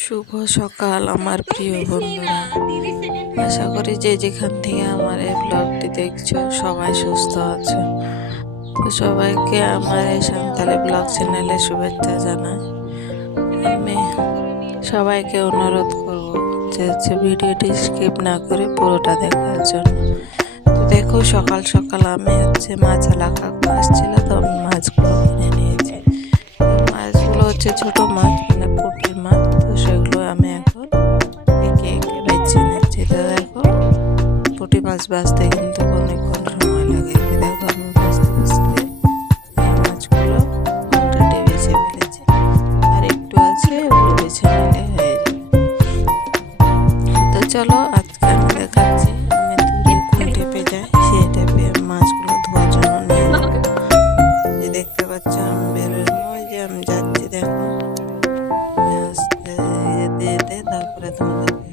শুভ সকাল আমার প্রিয় বন্ধুরা, আশা করি যে যেখান থেকে আমার এই ব্লগটি দেখছো সবাই সুস্থ আছো। তো সবাইকে আমার এই সান্তালি ব্লগ চ্যানেলে শুভেচ্ছা জানাই। আমি সবাইকে অনুরোধ করব যে ভিডিওটি স্কিপ না করে পুরোটা দেখার জন্য। তো দেখো সকাল সকাল আমি মাছওয়ালা কাকু আসছিল, তো আমি মাছগুলো কিনে নিয়েছি। মাছগুলো ছোট মাছ, মানে পুঁটি মাছ। তো সেগুলো আমি এখন একে একে বেছে নিচ্ছি। তো দেখো পুঁটি মাছ বাছতে কিন্তু অনেকক্ষণ সময় লাগে। দেখো আমি বাছতে বাছতে মাছগুলো অলরেডি বেছে ফেলেছি, আর একটু আছে, ওগুলো বেছে নিলে হয়ে যাবে। তো চলো আজকে আমি দেখাচ্ছি আমি দূরে কোন টেপে যাই, সেই টেপে মাছগুলো ধোয়ার জন্য নিয়ে নেব। যে দেখতে পাচ্ছ আমি বেরোয় নয় যে আমি যাচ্ছি, দেখো তারপরে তোমাদেরকে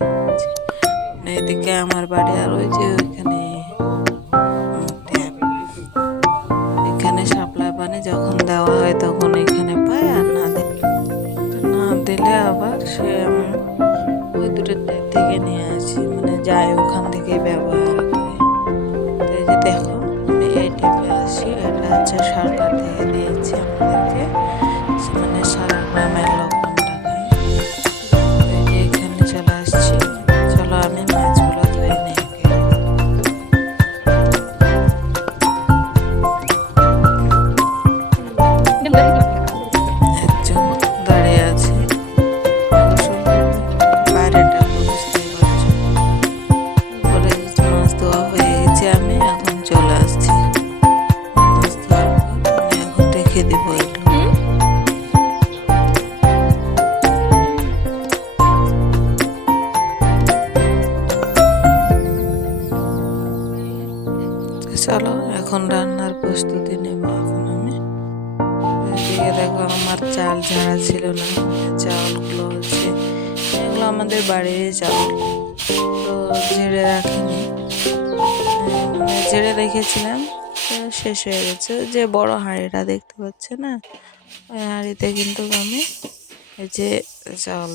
এদিকে আমার বাড়ি, আর ওই যে ওইখানে ট্যাপ, এখানে সাপ্লাই পানি যখন দেওয়া হয় তখন এখানে পাই, আর না দিলে আবার সে আমি ওই দুটো ট্যাপ থেকে নিয়ে আসি, মানে যাই ওখান থেকে ব্যবহার করি। তো এই যে দেখো আমি এই ট্যাপে আসি, এটা হচ্ছে সরকার থেকে দিয়েছে আমাদেরকে, মানে সারা গ্রামের লোক আমরা খাই। এই যে এখানে চলে আসছি, চলো আমি মাছগুলো ধুয়ে নিই। একজন দাঁড়িয়ে আছে, বাইরেটা তো বুঝতেই পারছো। তারপরে মাছ ধোয়া হয়ে গেছে, আমি এখন চলে আসছি। মাছ ধোয়ার পর আমি এখন রেখে দেবো এগুলো। চলো এখন রান্নার প্রস্তুতি নেব। এখন আমি এদিকে দেখো আমার চাল ঝাড়া ছিল না, চাউলগুলো এগুলো আমাদের বাড়ির চাউল, তো ঝেড়ে রাখিনি, মানে ঝেড়ে রেখেছিলাম, তো শেষ হয়ে গেছে। যে বড় হাঁড়িটা দেখতে পাচ্ছে না, ওই হাঁড়িতে কিন্তু আমি এই যে চাউল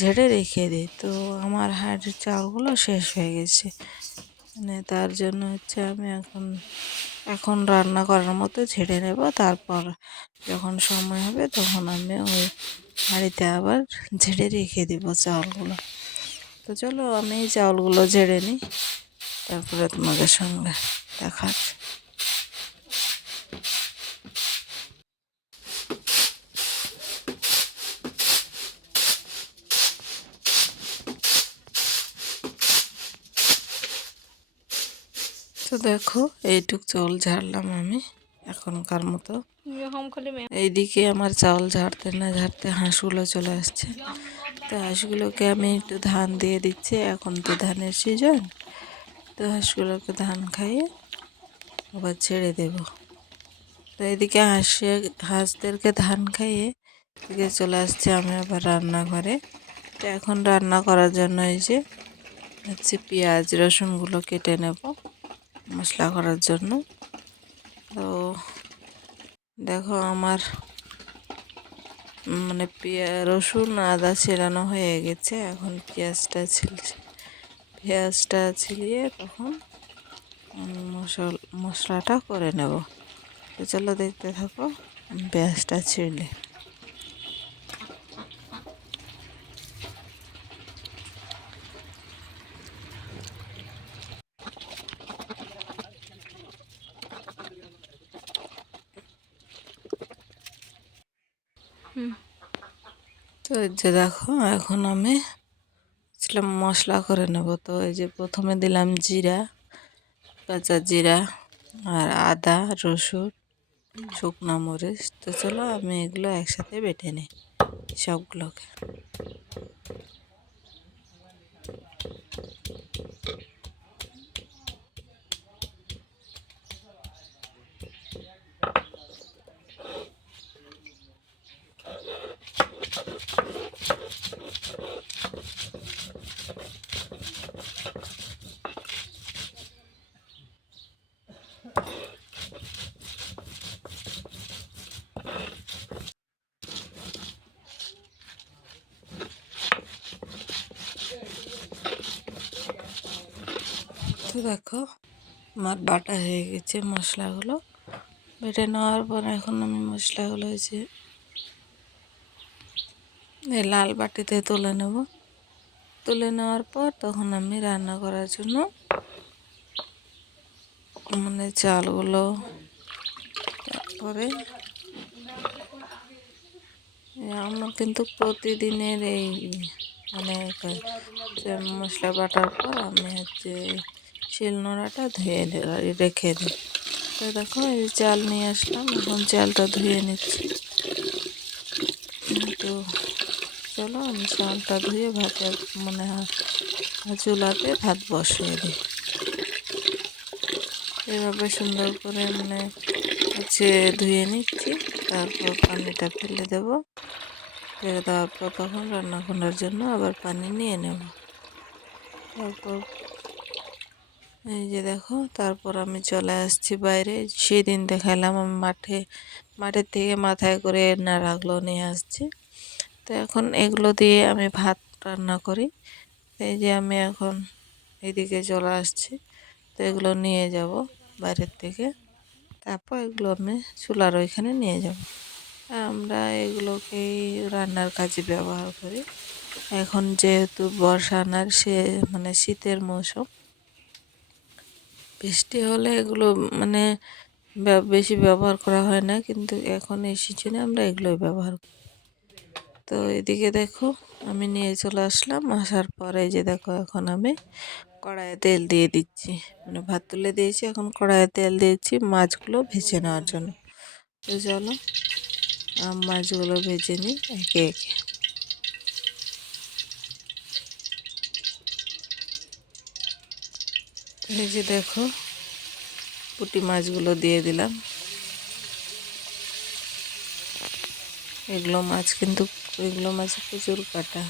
ঝেড়ে রেখে দিই। তো আমার হাঁড়ির চাউলগুলো শেষ হয়ে গেছে, মানে তার জন্য আমি এখন রান্না করার মতো ঝেড়ে নেব। তারপর যখন সময় হবে তখন আমি ওই হাঁড়িতে আবার ঝেড়ে রেখে দিব চাউলগুলো। তো চলো আমি এই চাউলগুলো ঝেড়ে নিই, তারপরে তোমাদের সঙ্গে দেখাচ্ছি। তো দেখো এইটুক চাউল ঝাড়লাম আমি এখনকার মতো। এইদিকে আমার চাউল ঝাড়তে না ঝাড়তে হাঁসগুলো চলে আসছে, তো হাঁসগুলোকে আমি একটু ধান দিয়ে দিচ্ছি, এখন তো ধানের সিজন। তো হাঁসগুলোকে ধান খাইয়ে আবার ছেড়ে দেব। তো এদিকে হাঁসদেরকে ধান খাইয়ে এদিকে চলে আসছে আমি আবার রান্নাঘরে। তো এখন রান্না করার জন্য এই যে পেঁয়াজ রসুনগুলো কেটে নেব মশলা করার জন্য। তো দেখো আমার মানে রসুন আদা ছেড়ানো হয়ে গেছে, এখন পেঁয়াজটা ছিলিয়ে তখন মশলাটা করে নেব। তো চলো দেখতে থাকো পেঁয়াজটা ছিঁড়লে। তো এই যে দেখো এখন আমি মশলা করে নেব। তো এই যে প্রথমে দিলাম জিরা, কাঁচা জিরা, আর আদা রসুন শুকনো মরিচ। তো চলো আমি এগুলো একসাথে বেটে নিই সবগুলোকে। তো দেখো আমার বাটা হয়ে গেছে মশলাগুলো। বেটে নেওয়ার পর এখন আমি মশলাগুলো হয়েছে এই লাল বাটিতে তুলে নেব। তুলে নেওয়ার পর তখন আমি রান্না করার জন্য মানে চালগুলো, তারপরে আমার কিন্তু প্রতিদিনের এই মানে মশলা বাটার পর আমি হচ্ছে শিলনোড়াটা ধুয়ে রেখে দিই। তো দেখো এই চাল নিয়ে আসলাম, এখন চালটা ধুয়ে নিচ্ছি। তো চলো আমি চালটা ধুয়ে ভাতের মানে চুলাতে ভাত বসিয়ে দিই। এভাবে সুন্দর করে মানে হচ্ছে ধুয়ে নিচ্ছি, তারপর পানিটা ফেলে দেব। ফেলে দেওয়ার পর তখন রান্না করার জন্য আবার পানি নিয়ে নেব। তারপর এই যে দেখো, তারপর আমি চলে আসছি বাইরে। সেদিন দেখালাম আমি মাঠের থেকে মাথায় করে নাড়াগুলো নিয়ে আসছি। তো এখন এগুলো দিয়ে আমি ভাত রান্না করি। এই যে আমি এখন এদিকে চলে আসছি, তো এগুলো নিয়ে যাব বাইরের থেকে। তারপর এগুলো আমি চুলার ওইখানে নিয়ে যাব। আমরা এগুলোকেই রান্নার কাজে ব্যবহার করি। এখন যেহেতু বর্ষার মানে শীতের মৌসুম, বৃষ্টি হলে এগুলো মানে বেশি ব্যবহার করা হয় না, কিন্তু এখন এই সিজনে আমরা এগুলোই ব্যবহার করি। তো এদিকে দেখো আমি নিয়ে চলে আসলাম। আসার পরে যে দেখো এখন আমি কড়াইয়ে তেল দিয়ে দিচ্ছি, মানে ভাত তুলে দিয়েছি, এখন কড়াইয়ে তেল দিয়েছি মাছগুলো ভেজে নেওয়ার জন্য। তো চলো মাছগুলো ভেজে নিই একে একে। এই যে দেখো পুঁটি মাছগুলো দিয়ে দিলাম। এগুলো মাছ প্রচুর কাটা,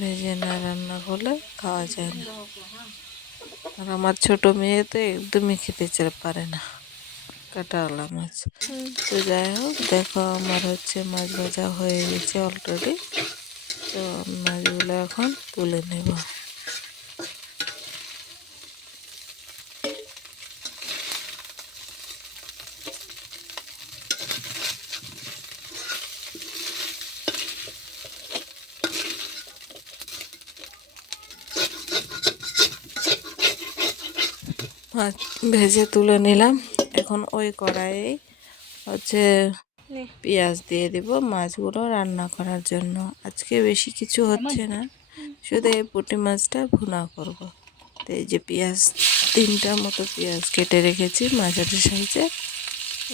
ভেজে না রান্না করলে খাওয়া যায় না। আর আমার ছোট মেয়ে তো একদমই খেতে পারে না কাটাওয়ালা মাছ। তো যাই হোক, দেখো আমার হচ্ছে মাছ ভাজা হয়ে গেছে অলরেডি। তো মাছগুলো এখন তুলে নেব। মাছ ভেজে তুলে নিলাম। এখন ওই কড়াইয়ে হচ্ছে পেঁয়াজ দিয়ে দিব মাছগুলো রান্না করার জন্য। আজকে বেশি কিছু হচ্ছে না, শুধু এই পুঁটি মাছটা ভুনা করব। তো এই যে পেঁয়াজ 3টা মতো পেঁয়াজ কেটে রেখেছি মাঝারি সাইজে।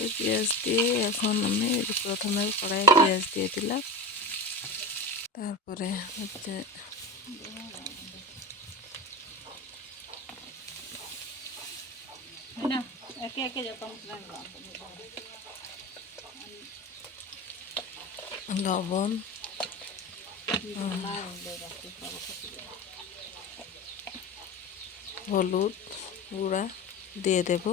এই পেঁয়াজ দিয়ে এখন আমি প্রথমে কড়াইয়ে পেঁয়াজ দিয়ে দিলাম। তারপরে হচ্ছে লবণ, হলুদ গুঁড়া দিয়ে দেব।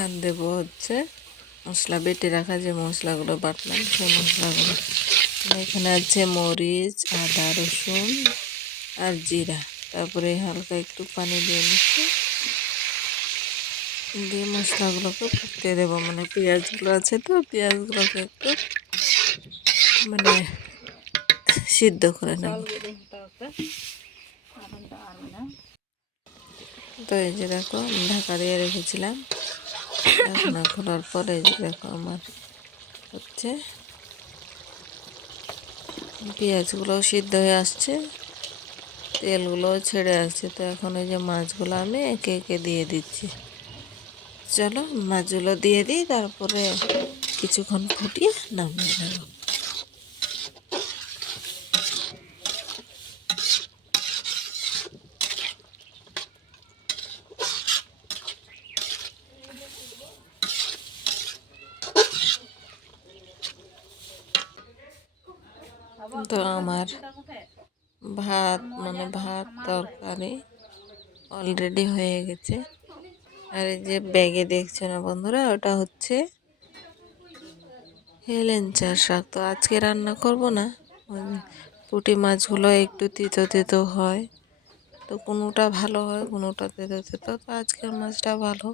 আর দেবো হচ্ছে মশলা, বেটে রাখা যে মশলাগুলো বাটলাম সেই মশলাগুলো। এখানে আছে মরিচ, আদা, রসুন আর জিরা। তারপরে হালকা একটু পানি দিয়ে নিচ্ছি, দিয়ে মশলাগুলোকে ফুটতে দেবো। মানে পেঁয়াজগুলো আছে, তো পেঁয়াজগুলোকে একটু মানে সিদ্ধ করে নেব। তো এই যে দেখো আমি ঢাকা দিয়ে রেখেছিলাম, ঢাকনা খোলার পরে এই যে দেখো আমার হচ্ছে পেঁয়াজগুলোও সিদ্ধ হয়ে আসছে, তেলগুলোও ছেড়ে আসছে। তো এখন এই যে মাছগুলো আমি একে একে দিয়ে দিচ্ছি। চলো মাছগুলো দিয়ে দিই, তারপরে কিছুক্ষণ ফুটিয়ে নামিয়ে নেব। তো আমার ভাত তরকারি অলরেডি হয়ে গেছে। আর এই যে ব্যাগে দেখছো না বন্ধুরা, ওটা হচ্ছে হেলেঞ্চা শাক। তো আজকে রান্না করব না, পুঁটি মাছগুলো একটু তিতো তিতো হয়, তো কোনোটা ভালো হয় কোনোটা তেতো তেতো। তো আজকের মাছটা ভালো,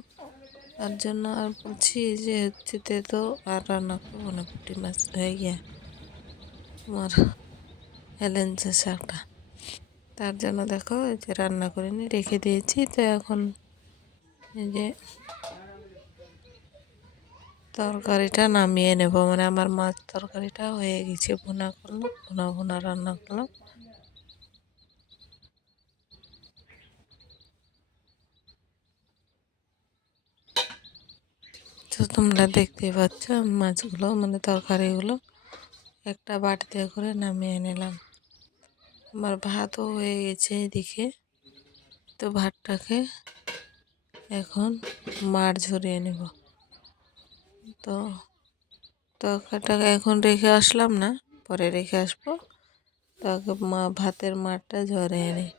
তার জন্য আর বলছি যে হচ্ছে তেতো আর রান্না করবো না, পুঁটি মাছ হয়ে গিয়া তোমার হেলেঞ্চা শাকটা। তার জন্য দেখো এই যে রান্না করে নিয়ে রেখে দিয়েছি। তো এখন এই যে তরকারিটা নামিয়ে নেব, মানে আমার মাছ তরকারিটা হয়ে গেছে, ভুনা করলাম, ভুনা ভুনা রান্না করলাম। তো তোমরা দেখতেই পাচ্ছ মাছগুলো মানে তরকারিগুলো একটা বাটিতে করে নামিয়ে নিলাম। আমার ভাতও হয়ে গেছে এদিকে। তো ভাতটাকে এখন মাড় ঝরিয়ে নেব। তো তরকারিটাকে এখন রেখে আসলাম না, পরে রেখে আসবো। তো আগে ভাতের মাড়টা ঝরিয়ে নিই।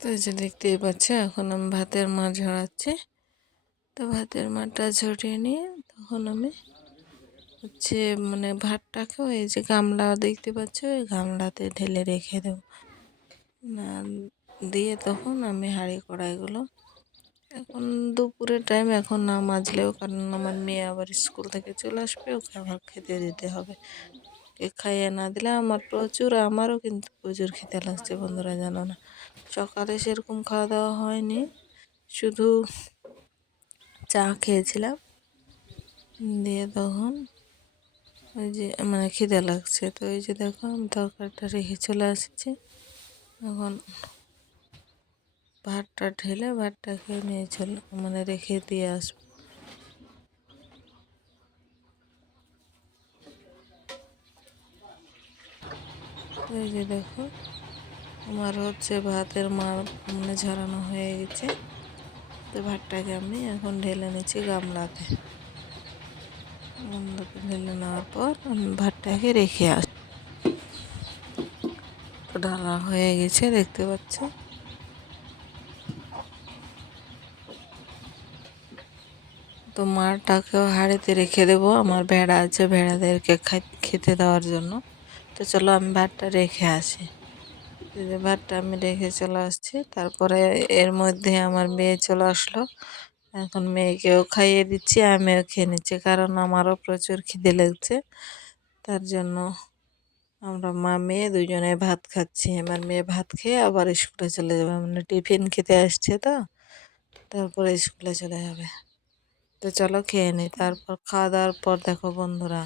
তো এই যে দেখতেই পাচ্ছ এখন আমি ভাতের মাড় ঝরাচ্ছি। তো ভাতের মাড়টা ঝরিয়ে নিয়ে তখন আমি হচ্ছে মানে ভাতটাকেও এই যে গামলা দেখতে পাচ্ছ, এই গামলাতে ঢেলে রেখে দেবো না, দিয়ে তখন আমি হাঁড়ি কড়াইগুলো এখন দুপুরের টাইম এখন না মাজলেও, কারণ আমার মেয়ে আবার স্কুল থেকে চলে আসবে, ওকে আবার খেতে দিতে হবে। ওকে খাইয়ে না দিলে আমারও কিন্তু প্রচুর খেতে লাগছে বন্ধুরা, জানো না। সকালে সেরকম খাওয়া দাওয়া হয়নি, শুধু চা খেয়েছিলাম, দিয়ে তখন ওই যে মানে খিদে লাগছে। তো এই যে দেখো আমি তরকারিটা রেখে চলে আসছি। এখন ভাতটা ঢেলে ভাতটাকে নিয়ে চলে মানে রেখে দিয়ে আসবো। তো এই যে দেখো আমার হচ্ছে ভাতের মাড় মানে ঝরানো হয়ে গেছে। তো ভাতটাকে আমি এখন ঢেলে নিচ্ছি গামলাতে। গামলাতে ঢেলে নেওয়ার পর আমি ভাতটাকে রেখে আসি। তো ঢালা হয়ে গেছে দেখতে পাচ্ছ। তো মাড়টাকেও হাঁড়িতে রেখে দেবো, আমার ভেড়া আছে, ভেড়াদেরকে খেতে দেওয়ার জন্য। তো চলো আমি ভাতটা রেখে আসি। যে ভাতটা আমি রেখে চলে আসছি, তারপরে এর মধ্যে আমার মেয়ে চলে আসলো। এখন মেয়েকেও খাইয়ে দিচ্ছি, আমিও খেয়ে নিচ্ছি, কারণ আমারও প্রচুর খিদে লাগছে। তার জন্য আমরা মা মেয়ে দুজনে ভাত খাচ্ছি। আমার মেয়ে ভাত খেয়ে আবার স্কুলে চলে যাবে, মানে টিফিন খেতে আসছে, তো তারপরে স্কুলে চলে যাবে। তো চলো খেয়ে নিই। তারপর খাওয়া দাওয়ার পর দেখো বন্ধুরা,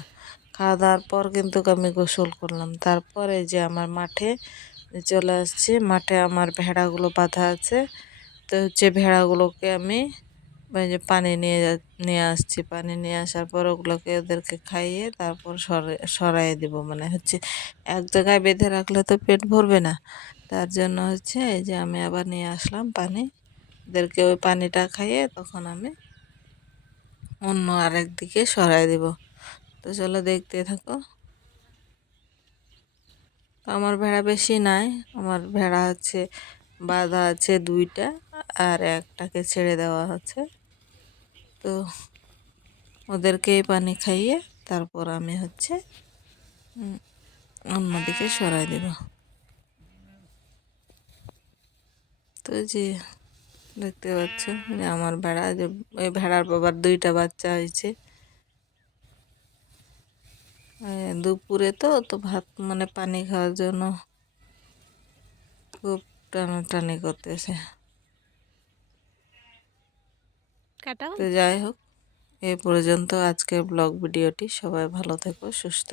খাওয়া দাওয়ার পর কিন্তু আমি গোসল করলাম। তারপরে যে আমার মাঠে চলে আসছি, মাঠে আমার ভেড়াগুলো বাঁধা আছে। তো হচ্ছে ভেড়াগুলোকে আমি ওই যে পানি নিয়ে আসছি। পানি নিয়ে আসার পর ওগুলোকে ওদেরকে খাইয়ে তারপর সরাই দেবো, মানে হচ্ছে এক জায়গায় বেঁধে রাখলে তো পেট ভরবে না। তার জন্য হচ্ছে এই যে আমি আবার নিয়ে আসলাম পানি, ওদেরকে ওই পানিটা খাইয়ে তখন আমি অন্য আরেক দিকে সরাই দেব। তো চলো দেখতে থাকো। তো আমার ভেড়া বেশি নাই, আমার ভেড়া হচ্ছে বাঁধা আছে দুইটা, আর একটাকে ছেড়ে দেওয়া হচ্ছে। তো ওদেরকে পানি খাইয়ে তারপর আমি হচ্ছে অন্যদিকে সরাই দেব। তো যে দেখতে পাচ্ছ যে আমার ভেড়া, যে ওই ভেড়ার বাবার দুইটা বাচ্চা হয়েছে। দুপুরে তো তো ভাত মানে পানি খাওয়ার জন্য খুব টানাটানি করতেছে। তো যাই হোক, এ পর্যন্ত আজকের ব্লগ ভিডিওটি। সবাই ভালো থেকো, সুস্থ